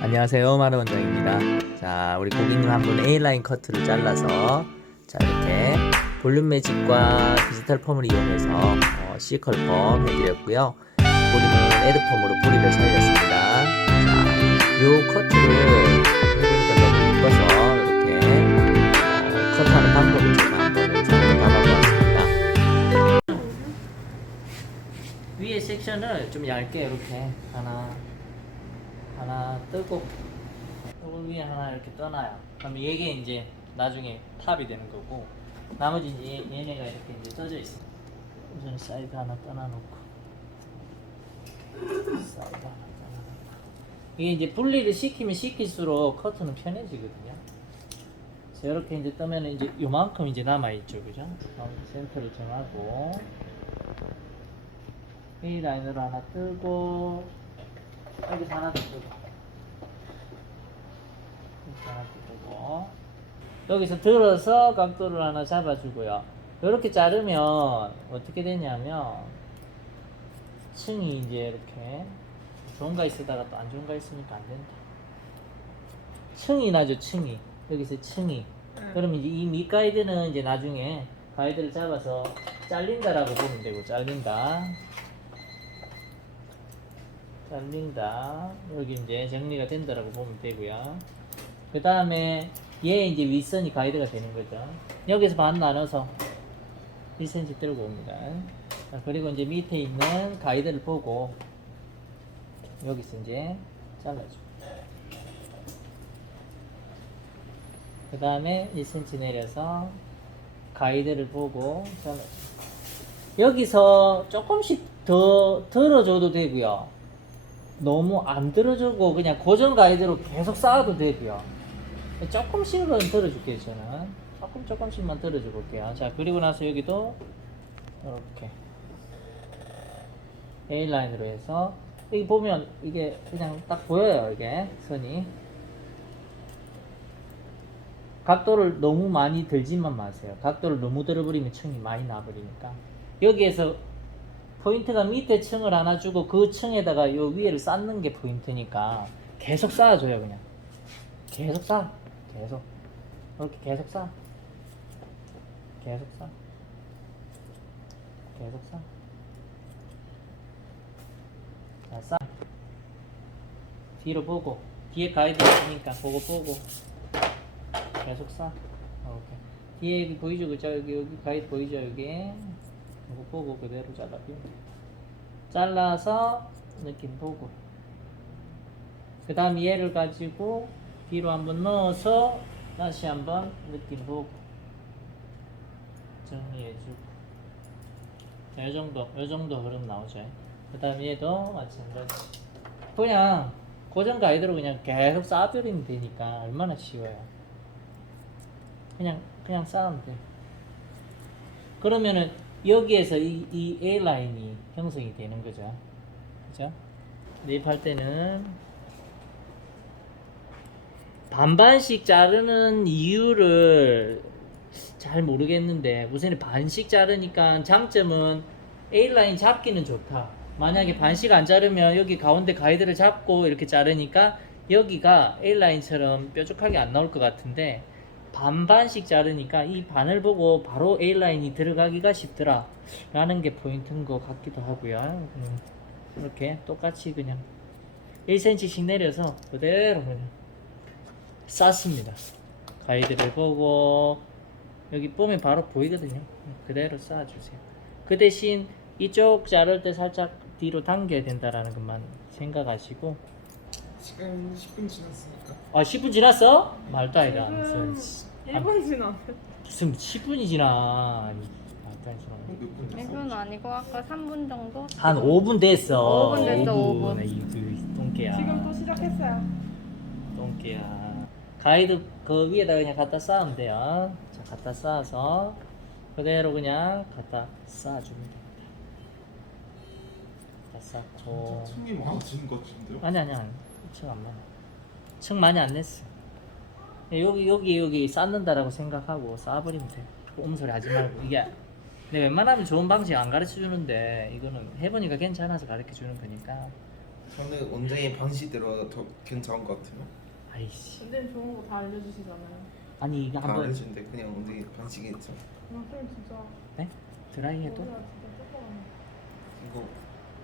안녕하세요 마루 원장입니다. 자 우리 고객님 한 분 A라인 커트를 잘라서 자 이렇게 볼륨 매직과 디지털 펌을 이용해서 어, C컬 펌 해드렸고요. 뿌리는 에드 펌으로 뿌리를 살렸습니다. 자요 커트를 해보니까 너무 이뻐서 이렇게 어, 커트하는 방법을 제가 한번 영상으로 담아보았습니다. 위에 섹션을 좀 얇게 이렇게 하나 하나 뜨고 요거 위에 하나 이렇게 떠놔요. 그럼 이게 이제 나중에 탑이 되는 거고 나머지 이제 얘네가 이렇게 이제 떠져 있어. 우선 사이드 하나 떠나놓고 사이드 하나 떠나놓고 이게 이제 분리를 시키면 시킬수록 커트는 편해지거든요. 그래서 이렇게 이제 뜨면 이제 요만큼 이제 남아 있죠, 그죠? 센터를 정하고 이 라인으로 하나 뜨고 여기서 하나 더 뜨고. 여기서 하나 더 뜨고. 여기서 들어서 각도를 하나 잡아주고요. 이렇게 자르면 어떻게 되냐면 층이 이제 이렇게 좋은 가 있으다가 또 안 좋은 가 있으니까 안 된다. 층이 나죠 층이. 여기서 층이. 그러면 이제 이 밑가이드는 이제 나중에 가이드를 잡아서 잘린다라고 보면 되고 잘린다 잘린다. 여기 이제 정리가 된다라고 보면 되고요. 그 다음에 얘 이제 윗선이 가이드가 되는 거죠. 여기서 반 나눠서 1cm 들고 옵니다. 자, 그리고 이제 밑에 있는 가이드를 보고 여기서 이제 잘라줍니다. 그 다음에 1cm 내려서 가이드를 보고 잘라줍니다. 여기서 조금씩 더 들어줘도 되고요. 너무 안 들어주고 그냥 고정 가이드로 계속 쌓아도 되고요. 조금씩은 들어줄게요 저는. 조금 조금씩만 들어줘 볼게요. 자 그리고 나서 여기도 이렇게 A 라인으로 해서 여기 보면 이게 그냥 딱 보여요 이게 선이. 각도를 너무 많이 들지만 마세요. 각도를 너무 들어버리면 층이 많이 나버리니까. 여기에서 포인트가 밑에 층을 하나 주고 그 층에다가 요 위에를 쌓는 게 포인트니까 계속 쌓아줘요 그냥. 계속 쌓아. 계속. 이렇게 계속 쌓아. 계속 쌓아. 계속 쌓아. 자 쌓아. 뒤로 보고. 뒤에 가이드 있으니까 그거 보고. 계속 쌓아. 오케이. 뒤에 보이죠? 그죠? 여기 여기 가이드 보이죠? 여기 이거 보고 그대로 돼. 잘라서 느낌 보고 그 다음 얘를 가지고 뒤로 한번 넣어서 다시 한번 느낌 보고 정리해주고 자, 이 정도, 이 정도 흐름 나오죠. 그 다음 얘도 마찬가지. 그냥 고정 가이드로 그냥 계속 쌓아버리면 되니까 얼마나 쉬워요. 그냥, 그냥 쌓으면 돼. 그러면은 여기에서 이, 이 A 라인이 형성이 되는 거죠. 그죠? 매입할 때는 반반씩 자르는 이유를 잘 모르겠는데 우선 반씩 자르니까 장점은 A 라인 잡기는 좋다. 만약에 반씩 안 자르면 여기 가운데 가이드를 잡고 이렇게 자르니까 여기가 A 라인처럼 뾰족하게 안 나올 것 같은데 반반씩 자르니까 이 반을 보고 바로 A 라인이 들어가기가 쉽더라 라는 게 포인트인 것 같기도 하고요. 음, 이렇게 똑같이 그냥 1cm씩 내려서 그대로 그냥 쌌습니다. 가이드를 보고 여기 보면 바로 보이거든요. 그대로 쌓아주세요. 그 대신 이쪽 자를 때 살짝 뒤로 당겨야 된다라는 것만 생각하시고 지금 10분 지났으니까 아 10분 지났어? 말도 아니다 1분 지나 무슨 10분이 지나 아니, 말도 안 지나. 몇분 됐어? 1분 아니고 아까 3분 정도? 한 5분 됐어. 5분 됐어, 5분. 이그 똥개야. 지금 또 시작했어요. 똥개야. 가이드 그 위에다 그냥 갖다 쌓으면 돼요. 자 갖다 쌓아서 그대로 그냥 갖다 쌓아주면 됩니다. 다 쌓고. 층이 많아지는 것 같은데요? 아니 아니 아니. 층안 많아. 층 많이 안 냈어 여기 여기 여기 쌓는다라고 생각하고 쌓아버리면 돼 옴소리 하지 말고 이게 근데 웬만하면 좋은 방식 안 가르쳐 주는데 이거는 해보니까 괜찮아서 가르쳐 주는 거니까 저는 원장님 방식대로 더 괜찮은 것 같아요. 아이씨 선생님 좋은 거 다 알려주시잖아요. 아니 이게 다 한번 알려주는데 그냥 원장님 방식이 있죠. 선생님 진짜 네? 드라이해도 머리가 진짜 조그만해. 이거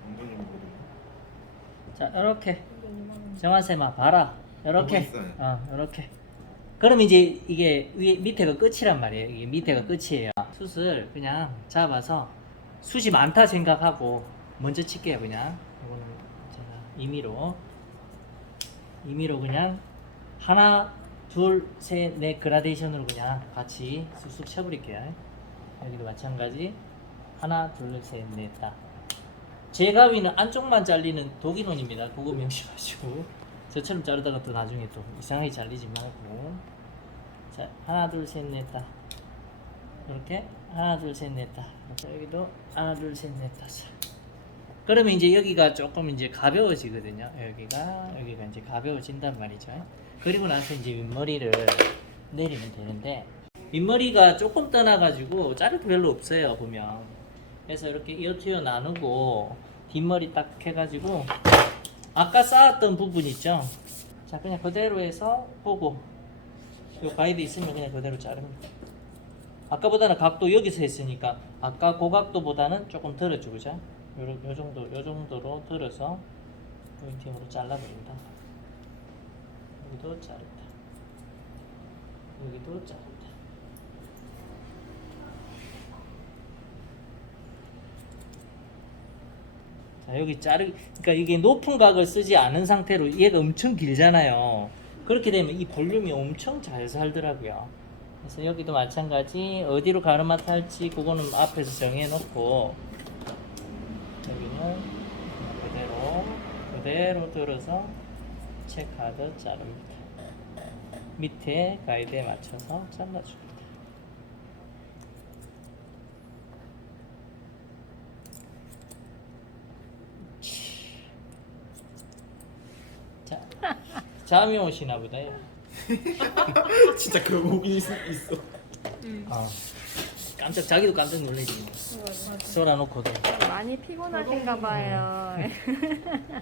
원장님 모르고. 자 이렇게 근데 이만한 정한 쌤아 봐라 이렇게 보고 있어요. 어 이렇게 그럼 이제 이게 위 밑에가 끝이란 말이에요. 이게 밑에가 끝이에요. 숱을 그냥 잡아서 숱이 많다 생각하고 먼저 칠게요 그냥. 이거는 제가 임의로. 임의로 그냥 하나 둘 셋 넷 그라데이션으로 그냥 같이 쑥쑥 쳐버릴게요. 여기도 마찬가지. 하나 둘 셋 넷 다. 제 가위는 안쪽만 잘리는 독일원입니다. 그거 명심하시고 저처럼 자르다가 또 나중에 또 이상하게 잘리지 말고. 자 하나 둘 셋 넷다. 이렇게 하나 둘 셋 넷다. 여기도 하나 둘 셋 넷 다섯 그러면 이제 여기가 조금 이제 가벼워지거든요. 여기가 여기가 이제 가벼워진단 말이죠. 그리고 나서 이제 윗머리를 내리면 되는데 윗머리가 조금 떠나가지고 자를 게 별로 없어요 보면. 그래서 이렇게 이어트여 나누고 뒷머리 딱 해가지고 아까 쌓았던 부분 있죠? 자 그냥 그대로 해서 보고. 요 가이드 있으면 그냥 그대로 자릅니다 아까보다는 각도 여기서 했으니까 아까 그 각도보다는 조금 들어주고 그죠? 요, 요 정도 요 정도로 들어서 포인팅으로 잘라버립니다. 여기도 자른다. 여기도 자른다 자 여기 자르 그러니까 이게 높은 각을 쓰지 않은 상태로 얘가 엄청 길잖아요. 그렇게 되면 이 볼륨이 엄청 잘 살더라고요. 그래서 여기도 마찬가지. 어디로 가르마트 할지 그거는 앞에서 정해 놓고 여기는 그대로 그대로 들어서 체크하듯 자릅니다. 밑에 가이드에 맞춰서 잘라줍니다 자, 잠이 오시나 보다요. 진짜 그 있, 있어. 아, 깜짝 자기도 깜짝 놀라지. 쏠아놓고도 많이 피곤하신가 봐요.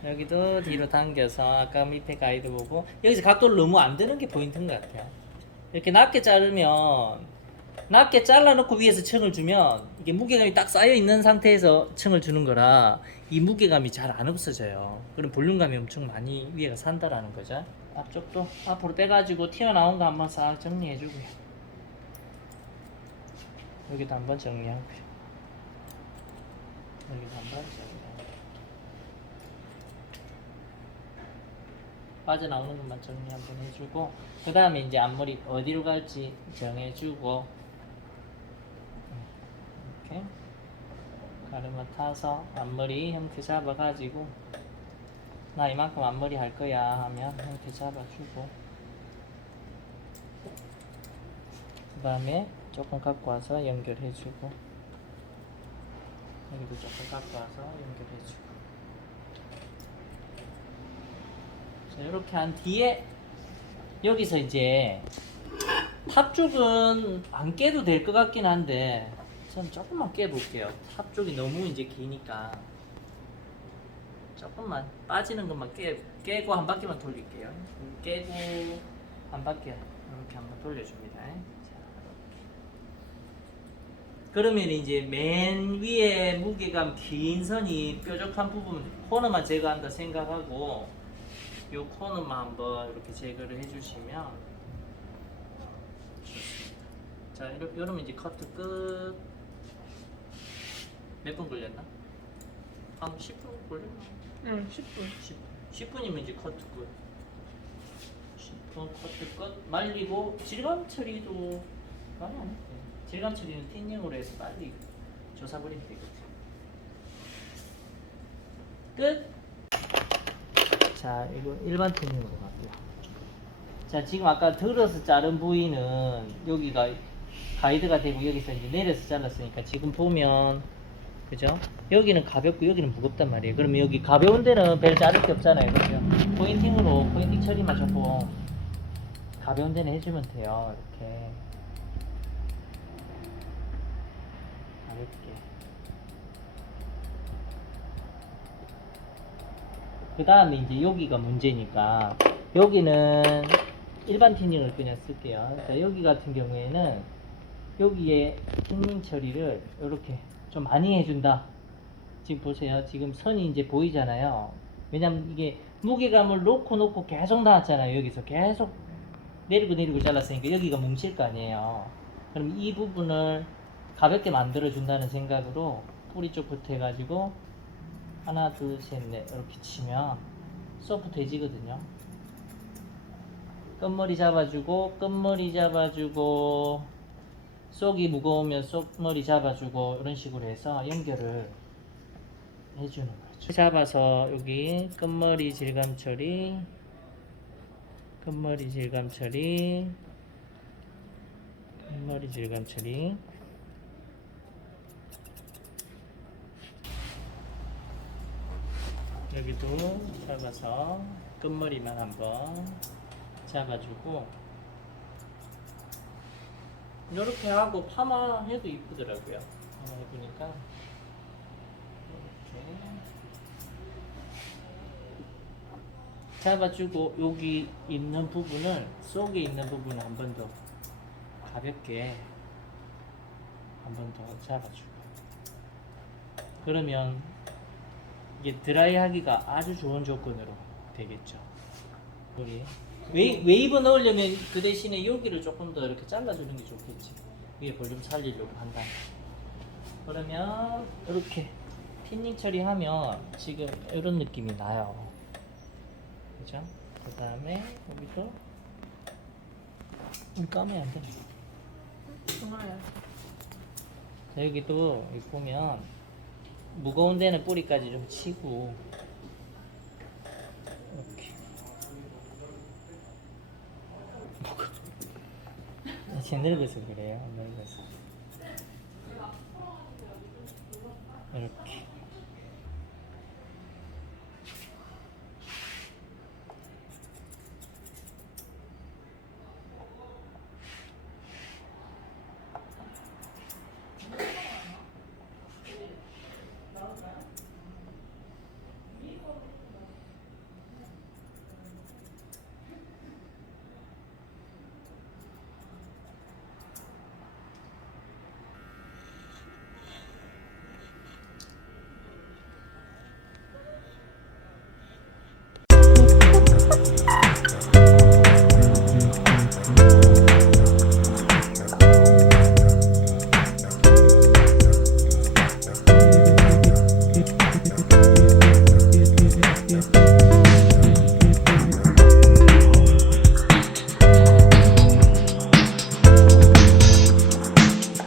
여기도 뒤로 당겨서 아까 밑에 가이드 보고 여기서 각도를 너무 안 드는 게 포인트인 것 같아요. 이렇게 낮게 자르면 낮게 잘라놓고 위에서 층을 주면 이게 무게감이 딱 쌓여 있는 상태에서 층을 주는 거라 이 무게감이 잘 안 없어져요. 그럼 볼륨감이 엄청 많이 위에가 산다라는 거죠. 앞쪽도 앞으로 빼가지고 튀어나온 거 한번 싹 정리해주고요. 여기도 한번 정리하고요. 여기도 한번 정리하고. 빠져나오는 것만 정리 한번 해주고 그 다음에 이제 앞머리 어디로 갈지 정해주고 이렇게 가르마 타서 앞머리 형태 잡아가지고 나 이만큼 앞머리 할 거야 하면 형태 잡아주고. 그 다음에 조금 갖고 와서 연결해주고. 여기도 조금 갖고 와서 연결해주고. 자, 이렇게 한 뒤에 여기서 이제 탑 쪽은 안 깨도 될 것 같긴 한데 전 조금만 깨볼게요. 탑 쪽이 너무 이제 기니까 조금만 빠지는 것만 깨, 깨고 한 바퀴만 돌릴게요. 깨고 한 바퀴 이렇게 한번 돌려줍니다. 자, 이렇게. 그러면 이제 맨 위에 무게감 긴 선이 뾰족한 부분 코너만 제거한다 생각하고 요 코너만 한번 이렇게 제거를 해주시면. 자, 이러, 이러면 이제 커트 끝. 몇 분 걸렸나? 한 10분 걸렸나? 응 10분. 10, 10 분이면 이제 커트 끝. 10분 커트 끝. 말리고 질감 처리도 많이 안 했대. 질감 처리는 틴닝으로 해서 빨리 조사버리면 되거든. 끝. 자, 이거 일반 틴닝으로 갈게요. 자, 지금 아까 들어서 자른 부위는 여기가 가이드가 되고 여기서 이제 내려서 잘랐으니까 지금 보면 그죠? 여기는 가볍고 여기는 무겁단 말이에요. 그러면 여기 가벼운 데는 별 자를 게 없잖아요. 그죠? 포인팅으로 포인팅 처리만 조금 가벼운 데는 해주면 돼요. 이렇게 가볍게 그 다음에 이제 여기가 문제니까 여기는 일반 티닝을 그냥 쓸게요. 자, 여기 같은 경우에는 여기에 티닝 처리를 이렇게 좀 많이 해준다. 지금 보세요. 지금 선이 이제 보이잖아요. 왜냐면 이게 무게감을 놓고 놓고 계속 나왔잖아요. 여기서 계속 내리고 내리고 잘랐으니까 여기가 뭉칠 거 아니에요. 그럼 이 부분을 가볍게 만들어 준다는 생각으로 뿌리 쪽부터 해가지고 하나 둘 셋 넷 이렇게 치면 소프트해지거든요. 끝머리 잡아주고 끝머리 잡아주고 속이 무거우면 속머리 잡아주고 이런 식으로 해서 연결을 해주는 거죠. 잡아서 여기 끝머리 질감 처리, 끝머리 질감 처리, 끝머리 질감 처리. 여기도 잡아서 끝머리만 한번 잡아주고 이렇게 하고 파마 해도 이쁘더라고요. 파마 해보니까 이렇게 잡아주고 여기 있는 부분을 속에 있는 부분을 한 번 더 가볍게 한 번 더 잡아주고 그러면 이게 드라이하기가 아주 좋은 조건으로 되겠죠. 우리 웨이, 웨이브 넣으려면 그 대신에 여기를 조금 더 이렇게 잘라주는 게 좋겠지. 위에 볼륨 살리려고 한다. 그러면 이렇게 핀닝 처리하면 지금 이런 느낌이 나요. 그죠? 그 다음에 여기도 좀 까면 안 되네. 정말 자, 여기도 여기 보면 무거운 데는 뿌리까지 좀 치고 이렇게. 제 늙어서 그래요. 늙어서. 이렇게